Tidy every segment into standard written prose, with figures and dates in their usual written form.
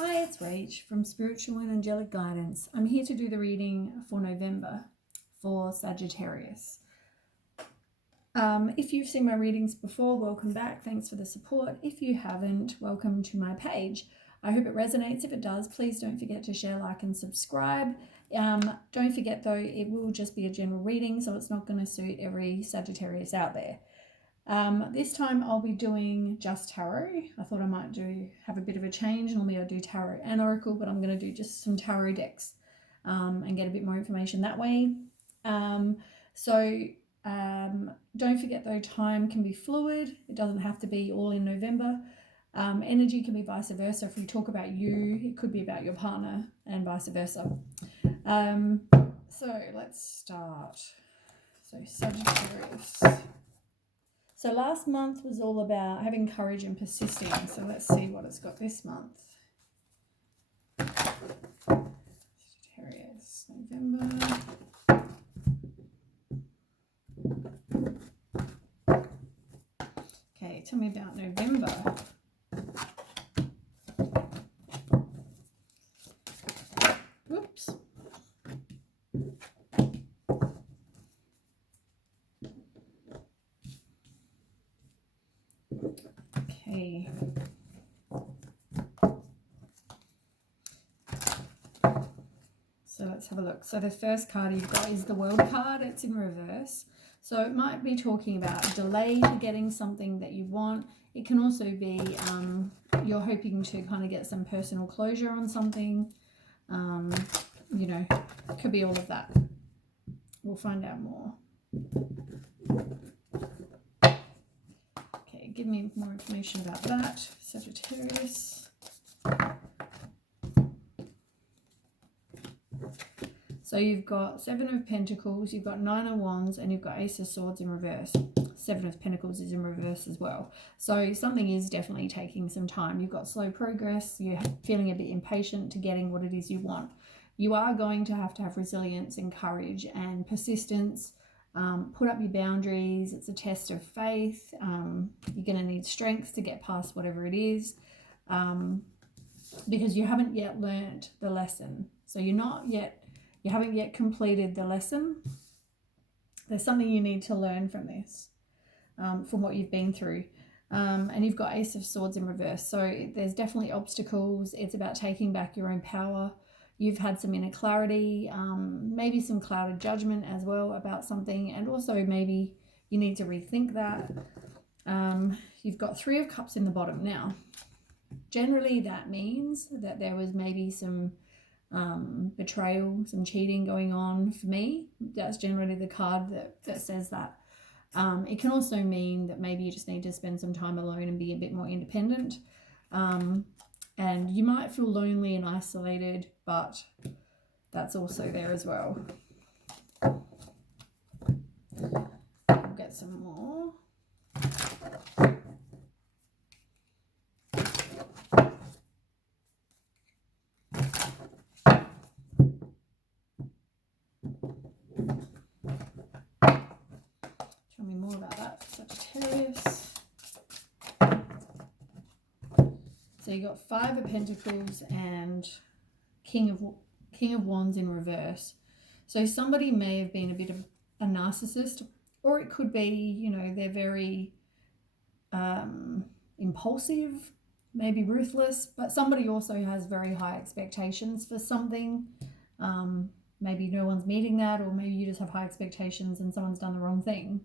Hi, it's Rach from Spiritual and Angelic Guidance. I'm here to do the reading for November for Sagittarius. If you've seen my readings before, welcome back. Thanks for the support. If you haven't, welcome to my page. I hope it resonates. If it does, please don't forget to share, like, and subscribe. Don't forget though, it will just be a general reading, so it's not going to suit every Sagittarius out there. This time I'll be doing just tarot. I thought I might have a bit of a change. Normally I do tarot and oracle, but I'm going to do just some tarot decks and get a bit more information that way. Don't forget though, time can be fluid. It doesn't have to be all in November. Energy can be vice versa. If we talk about you, it could be about your partner and vice versa. So let's start. So Sagittarius. So last month was all about having courage and persisting. So let's see what it's got this month. Sagittarius, November. Okay, tell me about November. Whoops. Okay. So let's have a look. So the first card you've got is the World card. It's in reverse. So it might be talking about a delay to getting something that you want. It can also be you're hoping to kind of get some personal closure on something. It could be all of that. We'll find out more. Okay, give me more information about that, Sagittarius. So you've got Seven of Pentacles, you've got Nine of Wands, and you've got Ace of Swords in reverse. Seven of Pentacles is in reverse as well. So something is definitely taking some time. You've got slow progress. You're feeling a bit impatient to getting what it is you want. You are going to have resilience and courage and persistence. Put up your boundaries. It's a test of faith. You're going to need strength to get past whatever it is because you haven't yet learned the lesson. So you haven't yet completed the lesson. There's something you need to learn from this, from what you've been through. And you've got Ace of Swords in reverse. So there's definitely obstacles. It's about taking back your own power. You've had some inner clarity, maybe some clouded judgment as well about something. And also maybe you need to rethink that. You've got Three of Cups in the bottom. Now, generally that means that there was maybe some betrayal, some cheating going on for me. That's generally the card that says that. It can also mean that maybe you just need to spend some time alone and be a bit more independent. And you might feel lonely and isolated, but that's also there as well. We'll get some more. Tell me more about that, Sagittarius. So you got Five of Pentacles and King of Wands in reverse. So somebody may have been a bit of a narcissist, or it could be, they're very impulsive, maybe ruthless, but somebody also has very high expectations for something. Maybe no one's meeting that, or maybe you just have high expectations and someone's done the wrong thing.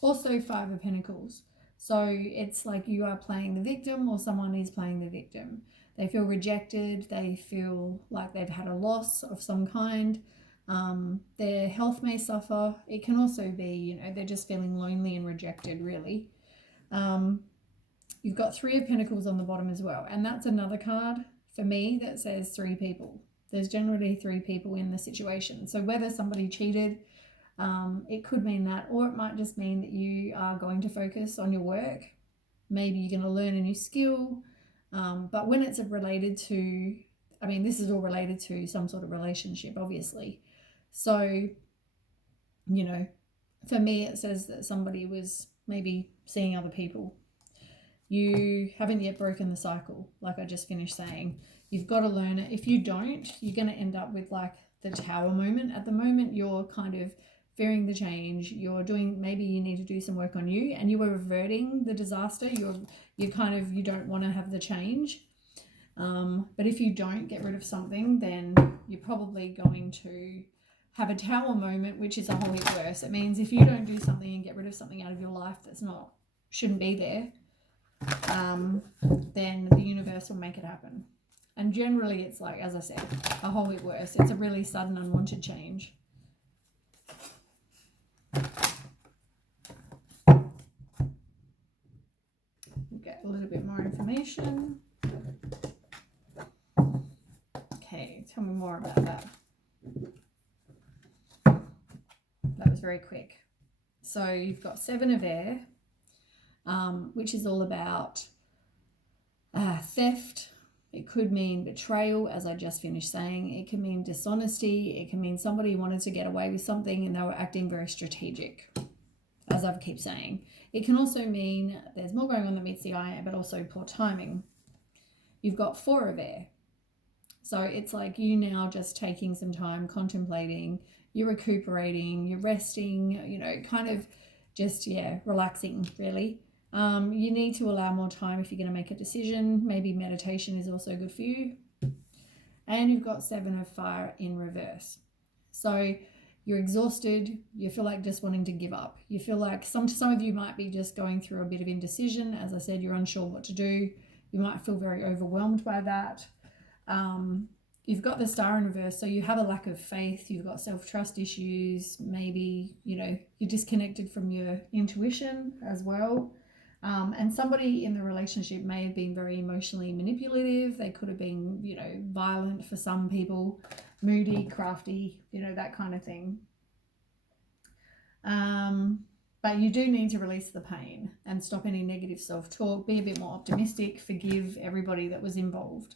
Also Five of Pentacles. So it's like you are playing the victim or someone is playing the victim. They feel rejected. They feel like they've had a loss of some kind. Their health may suffer. It can also be, they're just feeling lonely and rejected, really. You've got Three of Pentacles on the bottom as well. And that's another card for me that says three people. There's generally three people in the situation. So whether somebody cheated, it could mean that, or it might just mean that you are going to focus on your work. Maybe you're going to learn a new skill. But when it's related to, this is all related to some sort of relationship, obviously. So, for me, it says that somebody was maybe seeing other people. You haven't yet broken the cycle, like I just finished saying. You've got to learn it. If you don't, you're going to end up with like the tower moment. At the moment, you're kind of fearing the change. You're doing, maybe you need to do some work on you, and you are reverting the disaster. You don't want to have the change. But if you don't get rid of something, then you're probably going to have a tower moment, which is a whole heap worse. It means if you don't do something and get rid of something out of your life shouldn't be there, then the universe will make it happen. And generally it's like, as I said, a whole heap worse. It's a really sudden, unwanted change. We'll get a little bit more information. Okay, tell me more about that. That was very quick. So you've got 7 of air, which is all about theft. It could mean betrayal, as I just finished saying. It can mean dishonesty. It can mean somebody wanted to get away with something and they were acting very strategic, as I keep saying. It can also mean there's more going on than meets the eye, but also poor timing. You've got 4 of air. So it's like you now just taking some time, contemplating, you're recuperating, you're resting, kind of just, relaxing, really. You need to allow more time if you're going to make a decision. Maybe meditation is also good for you. And you've got 7 of fire in reverse. So you're exhausted. You feel like just wanting to give up. You feel like some of you might be just going through a bit of indecision. As I said, you're unsure what to do. You might feel very overwhelmed by that. You've got the star in reverse, so you have a lack of faith. You've got self-trust issues. Maybe, you're disconnected from your intuition as well. And somebody in the relationship may have been very emotionally manipulative. They could have been, violent for some people, moody, crafty, that kind of thing. But you do need to release the pain and stop any negative self-talk. Be a bit more optimistic. Forgive everybody that was involved.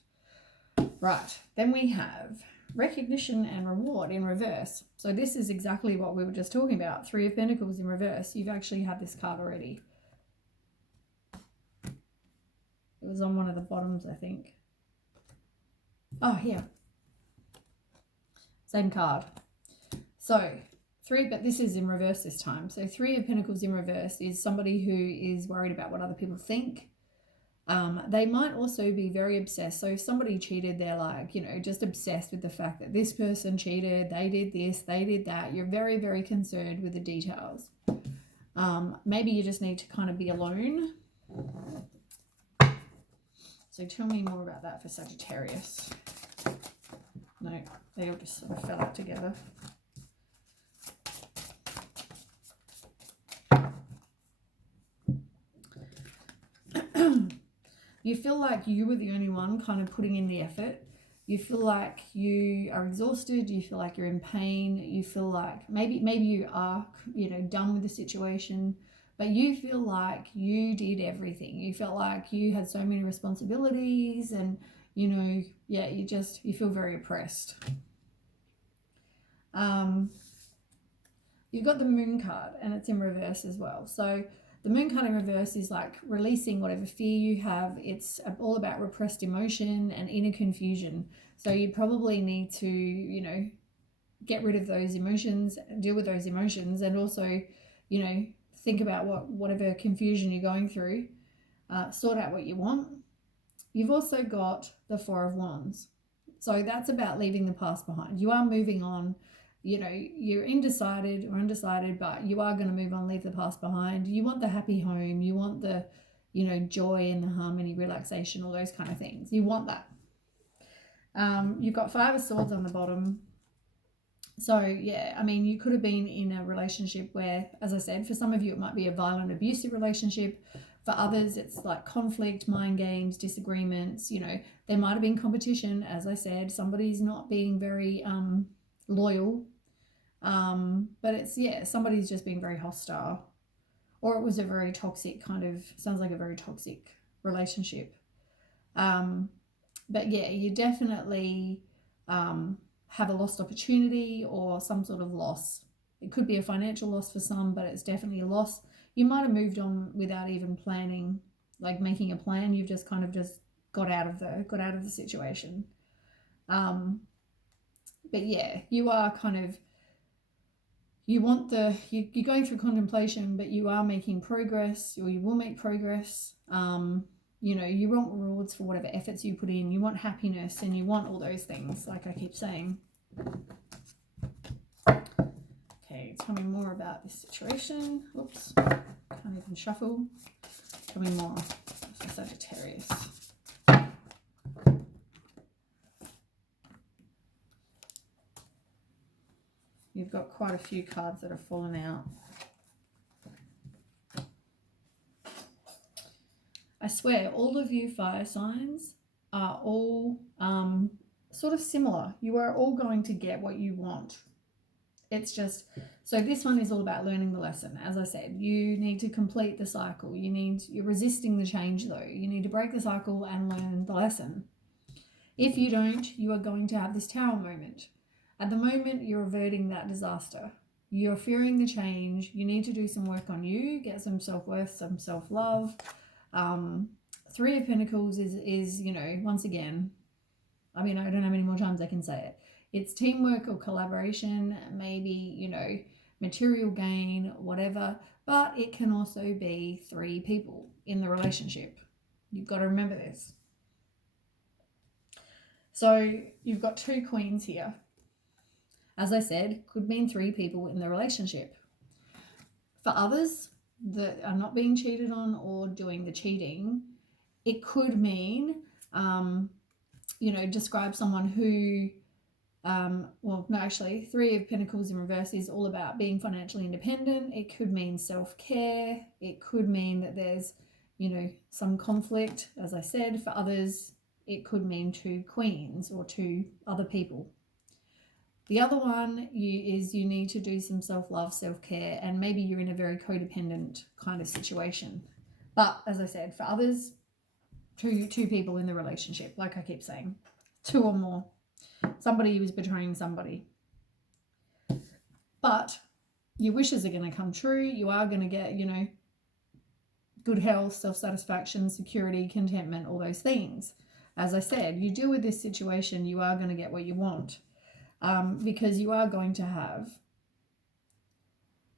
Right, then we have recognition and reward in reverse. So this is exactly what we were just talking about. 3 of Pentacles in reverse. You've actually had this card already. It was on one of the bottoms, I think. Oh, here. Same card. So 3, but this is in reverse this time. So 3 of Pentacles in reverse is somebody who is worried about what other people think. They might also be very obsessed. So if somebody cheated, they're like, just obsessed with the fact that this person cheated, they did this, they did that. You're very, very concerned with the details. Maybe you just need to kind of be alone. So tell me more about that for Sagittarius. No, they all just sort of fell out together. You feel like you were the only one kind of putting in the effort. You feel like you are exhausted. You feel like you're in pain. You feel like maybe you are, done with the situation, but you feel like you did everything. You felt like you had so many responsibilities and, you feel very oppressed. You've got the Moon card and it's in reverse as well. So the Moon card in reverse is like releasing whatever fear you have. It's all about repressed emotion and inner confusion. So you probably need to, get rid of those emotions, deal with those emotions, and also, think about whatever confusion you're going through, sort out what you want. You've also got the 4 of Wands. So that's about leaving the past behind. You are moving on. You're undecided, but you are going to move on, leave the past behind. You want the happy home. You want the, joy and the harmony, relaxation, all those kind of things. You want that. You've got 5 of Swords on the bottom. So, you could have been in a relationship where, as I said, for some of you, it might be a violent, abusive relationship. For others, it's like conflict, mind games, disagreements. There might have been competition. As I said, somebody's not being very loyal. But it's, somebody's just being very hostile, or it was a very toxic sounds like a very toxic relationship. But you definitely have a lost opportunity or some sort of loss. It could be a financial loss for some, but it's definitely a loss. You might have moved on without even planning, like making a plan. You've just kind of just got out of the situation. But yeah, you are kind of, you're going through contemplation, but you are making progress, or you will make progress. You know, you want rewards for whatever efforts you put in. You want happiness, and you want all those things, like I keep saying. Okay, tell me more about this situation. Oops, can't even shuffle. Tell me more for Sagittarius. You've got quite a few cards that have fallen out. I swear, all of you fire signs are all sort of similar. You are all going to get what you want. It's just, so this one is all about learning the lesson. As I said, you need to complete the cycle. You're resisting the change though. You need to break the cycle and learn the lesson. If you don't, you are going to have this tower moment. At the moment, you're averting that disaster. You're fearing the change. You need to do some work on you, get some self-worth, some self-love. Three of Pentacles is, you know, once again, I mean, I don't know how many more times I can say it. It's teamwork or collaboration, maybe, you know, material gain, whatever, but it can also be three people in the relationship. You've got to remember this. So you've got two queens here. As I said, could mean three people in the relationship. For others that are not being cheated on or doing the cheating, it could mean, you know, describe someone who, well, no, actually, Three of Pentacles in reverse is all about being financially independent. It could mean self-care. It could mean that there's, you know, some conflict. As I said, for others, it could mean two queens or two other people. The other one is you need to do some self-love, self-care, and maybe you're in a very codependent kind of situation. But as I said, for others, two people in the relationship, like I keep saying, two or more. Somebody who is betraying somebody. But your wishes are going to come true. You are going to get, you know, good health, self-satisfaction, security, contentment, all those things. As I said, you deal with this situation, you are going to get what you want. Because you are going to have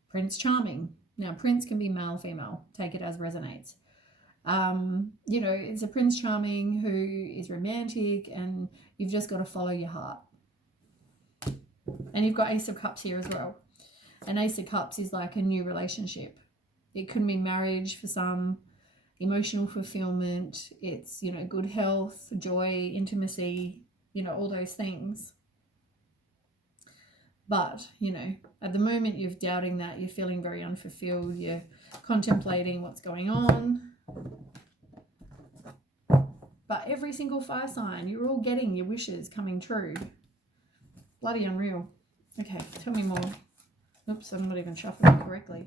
Prince Charming. Now, Prince can be male, female. Take it as resonates. You know, it's a Prince Charming who is romantic, and you've just got to follow your heart. And you've got Ace of Cups here as well. And Ace of Cups is like a new relationship. It could be marriage for some, emotional fulfillment. It's, you know, good health, joy, intimacy, you know, all those things. But, you know, at the moment you're doubting that, you're feeling very unfulfilled, you're contemplating what's going on. But every single fire sign, you're all getting your wishes coming true. Bloody unreal. Okay, tell me more. Oops, I'm not even shuffling correctly.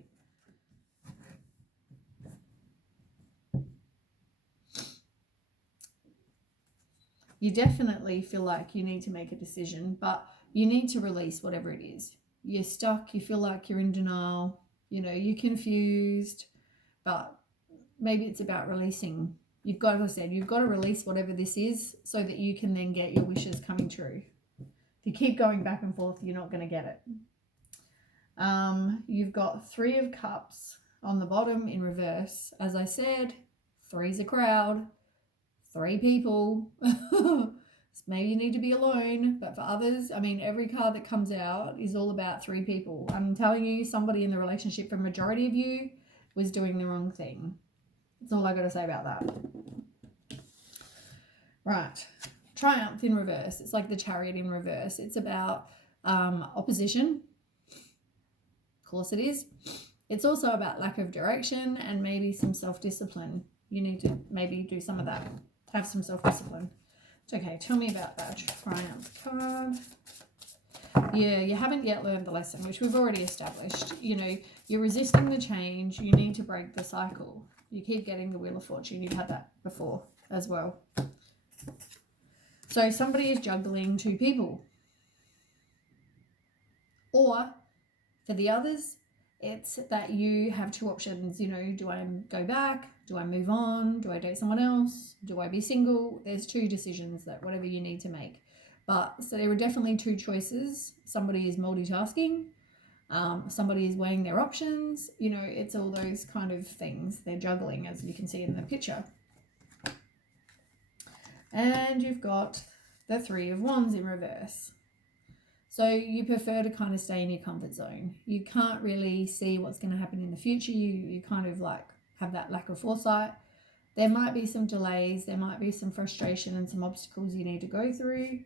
You definitely feel like you need to make a decision, but you need to release whatever it is. You're stuck, you feel like you're in denial, you know, you're confused, but maybe it's about releasing. You've got, as I said, you've got to release whatever this is so that you can then get your wishes coming true. If you keep going back and forth, you're not going to get it. You've got Three of Cups on the bottom in reverse. As I said, three's a crowd, three people. Maybe you need to be alone, but for others, I mean, every card that comes out is all about three people. I'm telling you, somebody in the relationship, for a majority of you, was doing the wrong thing. That's all I got to say about that. Right. Triumph in reverse. It's like the Chariot in reverse. It's about opposition. Of course it is. It's also about lack of direction and maybe some self-discipline. You need to maybe do some of that. Have some self-discipline. Okay, tell me about that Triumph card. Yeah, you haven't yet learned the lesson, which we've already established. You know, you're resisting the change. You need to break the cycle. You keep getting the Wheel of Fortune. You've had that before as well. So somebody is juggling two people. Or, for the others, it's that you have two options. You know, do I go back? Do I move on? Do I date someone else? Do I be single? There's two decisions, that whatever you need to make. But so there are definitely two choices. Somebody is multitasking. Somebody is weighing their options. You know, it's all those kind of things. They're juggling, as you can see in the picture. And you've got the Three of Wands in reverse. So you prefer to kind of stay in your comfort zone. You can't really see what's going to happen in the future. You kind of like have that lack of foresight. There might be some delays. There might be some frustration and some obstacles you need to go through.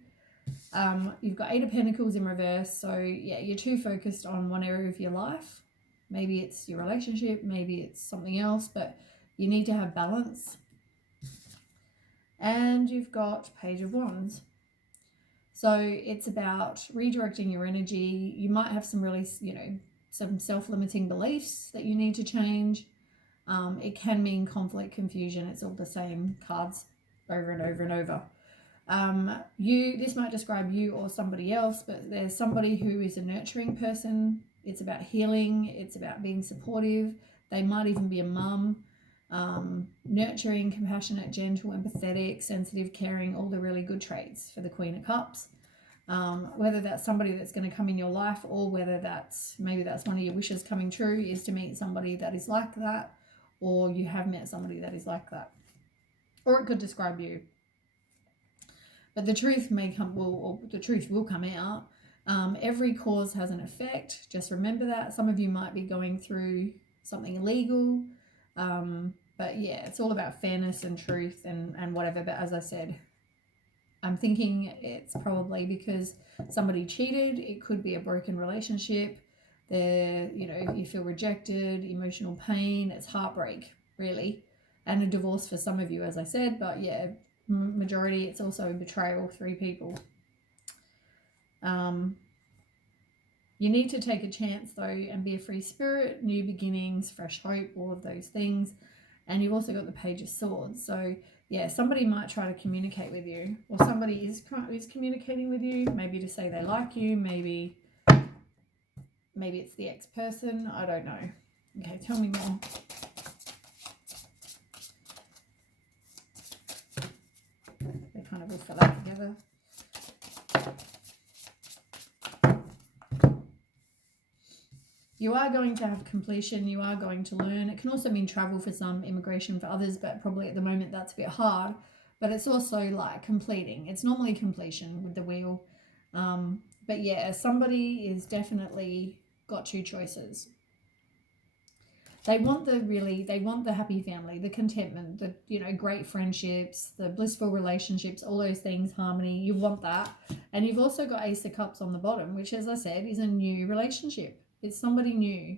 You've got Eight of Pentacles in reverse. So yeah, you're too focused on one area of your life. Maybe it's your relationship. Maybe it's something else. But you need to have balance. And you've got Page of Wands. So it's about redirecting your energy. You might have some really, you know, some self-limiting beliefs that you need to change. It can mean conflict, confusion. It's all the same cards over and over and over. This might describe you or somebody else, but there's somebody who is a nurturing person. It's about healing. It's about being supportive. They might even be a mum. Nurturing, compassionate, gentle, empathetic, sensitive, caring, all the really good traits for the Queen of Cups. Whether that's somebody that's going to come in your life, or whether maybe that's one of your wishes coming true, is to meet somebody that is like that, or you have met somebody that is like that, or it could describe you. But the truth the truth will come out. Every cause has an effect. Just remember that. Some of you might be going through something illegal. But yeah, it's all about fairness and truth and whatever. But as I said, I'm thinking it's probably because somebody cheated. It could be a broken relationship. You feel rejected, emotional pain. It's heartbreak, really. And a divorce for some of you, as I said. But yeah, majority, it's also a betrayal, 3 people. You need to take a chance, though, and be a free spirit, new beginnings, fresh hope, all of those things. And you've also got the Page of Swords. So, yeah, somebody might try to communicate with you, or somebody is communicating with you, maybe to say they like you, maybe it's the ex-person, I don't know. Okay, tell me more. They kind of all fell out together. You are going to have completion. You are going to learn. It can also mean travel for some, immigration for others, but probably at the moment that's a bit hard. But it's also like completing. It's normally completion with the wheel. But yeah, somebody is definitely got 2 choices. They want the happy family, the contentment, the great friendships, the blissful relationships, all those things, harmony. You want that. And you've also got Ace of Cups on the bottom, which, as I said, is a new relationship. It's somebody new.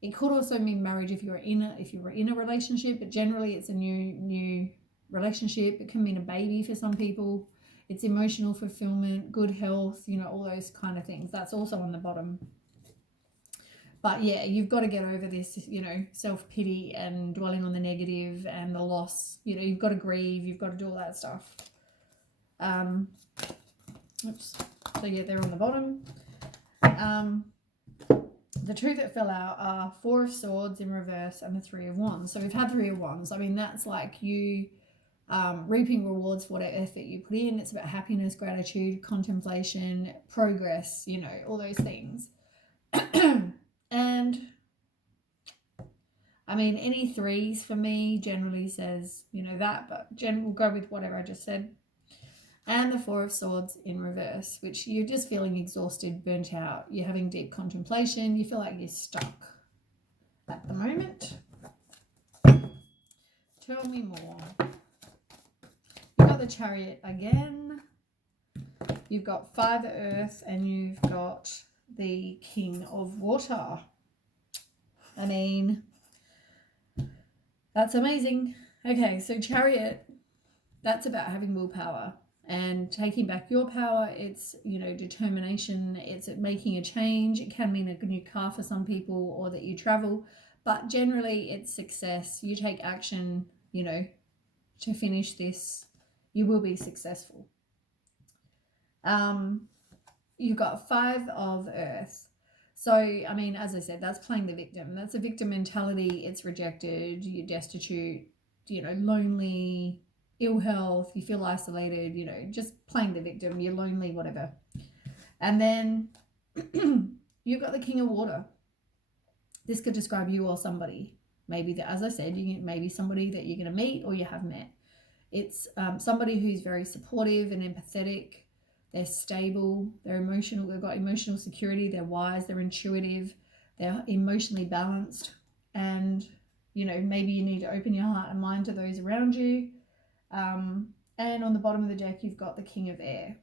It could also mean marriage if you were in a relationship, but generally it's a new relationship. It can mean a baby for some people. It's emotional fulfillment, good health, all those kind of things. That's also on the bottom. But yeah, you've got to get over this, self-pity and dwelling on the negative and the loss. You've got to grieve. You've got to do all that stuff. Oops. So yeah, they're on the bottom. The 2 that fell out are 4 of Swords in reverse and the 3 of Wands. So we've had 3 of Wands. I mean, that's like you reaping rewards for whatever effort you put in. It's about happiness, gratitude, contemplation, progress, all those things. And I mean, any 3s for me generally says, that, but we'll go with whatever I just said. And the 4 of Swords in reverse, which you're just feeling exhausted, burnt out. You're having deep contemplation. You feel like you're stuck at the moment. Tell me more. You've got the Chariot again. You've got 5 of Earth, and you've got the King of Water. I mean, that's amazing. Okay, so Chariot, that's about having willpower and taking back your power. It's, determination. It's making a change. It can mean a new car for some people, or that you travel. But generally, it's success. You take action, to finish this. You will be successful. You've got 5 of Earth. So, I mean, as I said, that's playing the victim. That's a victim mentality. It's rejected, you're destitute, you know, lonely, ill health, you feel isolated, you know, just playing the victim, you're lonely, whatever. And then you've got the King of Water. This could describe you or somebody. Maybe, as I said, maybe somebody that you're going to meet or you have met. It's somebody who's very supportive and empathetic. They're stable, they're emotional, they've got emotional security, they're wise, they're intuitive, they're emotionally balanced. And, you know, maybe you need to open your heart and mind to those around you. And on the bottom of the deck, you've got the King of Air,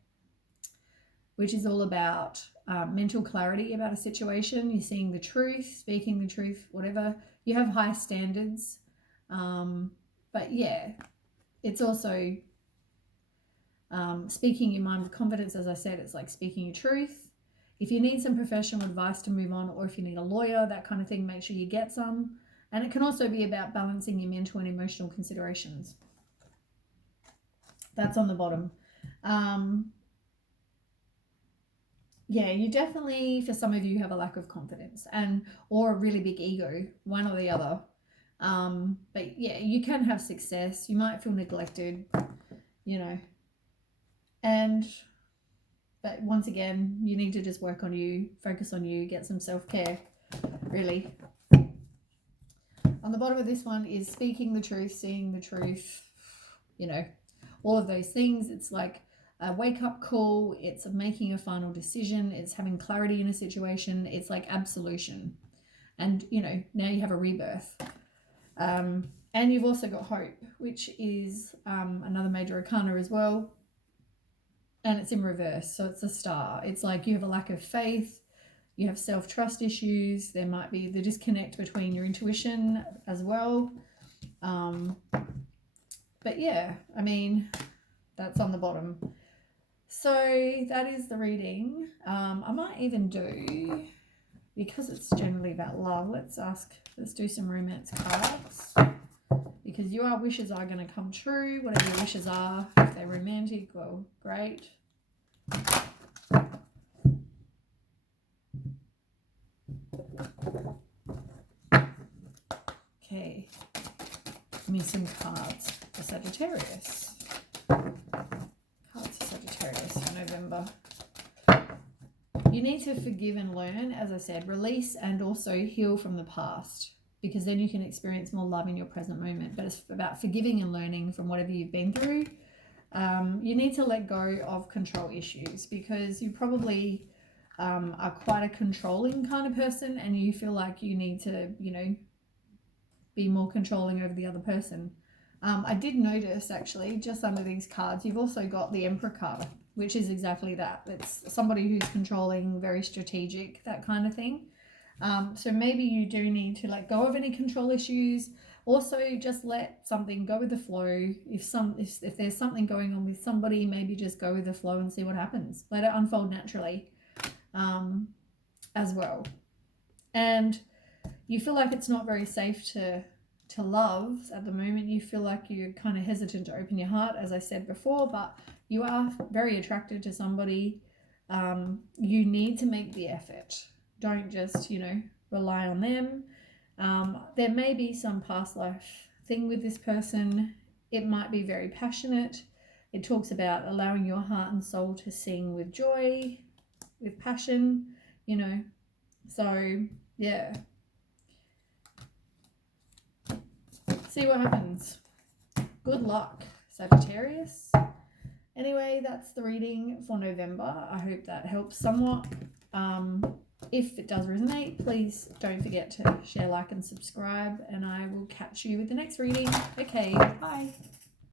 which is all about mental clarity about a situation. You're seeing the truth, speaking the truth, whatever. You have high standards. But yeah, it's also speaking your mind with confidence. As I said, it's like speaking your truth. If you need some professional advice to move on, or if you need a lawyer, that kind of thing, make sure you get some. And it can also be about balancing your mental and emotional considerations. That's on the bottom. Yeah, you definitely, for some of you, have a lack of confidence or a really big ego, one or the other. But yeah, you can have success. You might feel neglected, you know. But once again, you need to just work on you, focus on you, get some self-care, really. On the bottom of this one is speaking the truth, seeing the truth, you know, all of those things. It's like a wake-up call. It's making a final decision. It's having clarity in a situation. It's like absolution. And, you know, now you have a rebirth. And you've also got hope, which is another major arcana as well. And it's in reverse, so it's a star. It's like you have a lack of faith, you have self-trust issues, there might be the disconnect between your intuition as well. But yeah, I mean, that's on the bottom. So that is the reading. I might even do, because it's generally about love, let's do some romance cards. Because your wishes are going to come true, whatever your wishes are. If they're romantic, well, great. Okay, give me some cards for Sagittarius. Cards for Sagittarius for November. You need to forgive and learn, as I said, release and also heal from the past, because then you can experience more love in your present moment. But it's about forgiving and learning from whatever you've been through. You need to let go of control issues, because you probably are quite a controlling kind of person, and you feel like you need to, you know, be more controlling over the other person. I did notice, actually, just under these cards, you've also got the Emperor card, which is exactly that. It's somebody who's controlling, very strategic, that kind of thing. So maybe you do need to let go of any control issues. Also, just let something go with the flow. If there's something going on with somebody, maybe just go with the flow and see what happens. Let it unfold naturally, as well. And you feel like it's not very safe to love at the moment. You feel like you're kind of hesitant to open your heart, as I said before, but you are very attracted to somebody. You need to make the effort. Don't just, you know, rely on them. There may be some past life thing with this person. It might be very passionate. It talks about allowing your heart and soul to sing with joy, with passion, you know. So, yeah. See what happens. Good luck, Sagittarius. Anyway, that's the reading for November. I hope that helps somewhat. If it does resonate, please don't forget to share, like, and subscribe, and I will catch you with the next reading. Okay, bye.